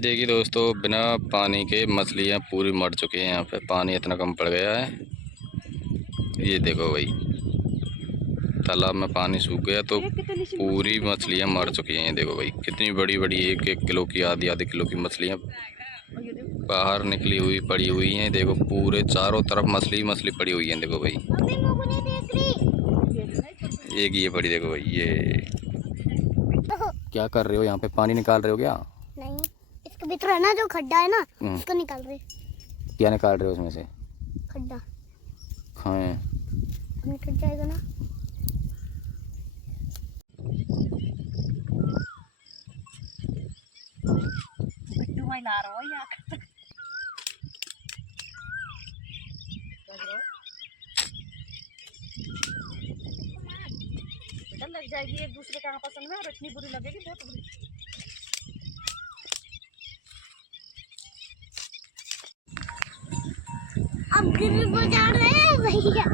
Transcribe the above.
देखिए दोस्तों, बिना पानी के मछलियाँ पूरी मर चुकी हैं। यहाँ पे पानी इतना कम पड़ गया है। ये देखो भाई, तालाब में पानी सूख गया तो पूरी मछलियाँ मर चुकी हैं। ये देखो भाई, कितनी बड़ी बड़ी 1-1 किलो की, आधी आधी किलो की मछलियाँ बाहर निकली हुई पड़ी हुई हैं। देखो पूरे चारों तरफ मछली मछली पड़ी हुई है। देखो भाई, एक ये पड़ी, देखो भाई। ये क्या कर रहे हो? यहाँ पे पानी निकाल रहे हो क्या? नहीं, इसके भीतर है ना जो खड्डा है ना, इसको निकाल रहे। क्या निकाल रहे हो उसमें से? खड्डा खाएं निकल जाएगा ना। ला रहा हो यार, लग जाएगी एक दूसरे का पसंद में, और इतनी बुरी लगेगी, बहुत बुरी। अब गिर बजा रहे हैं भैया।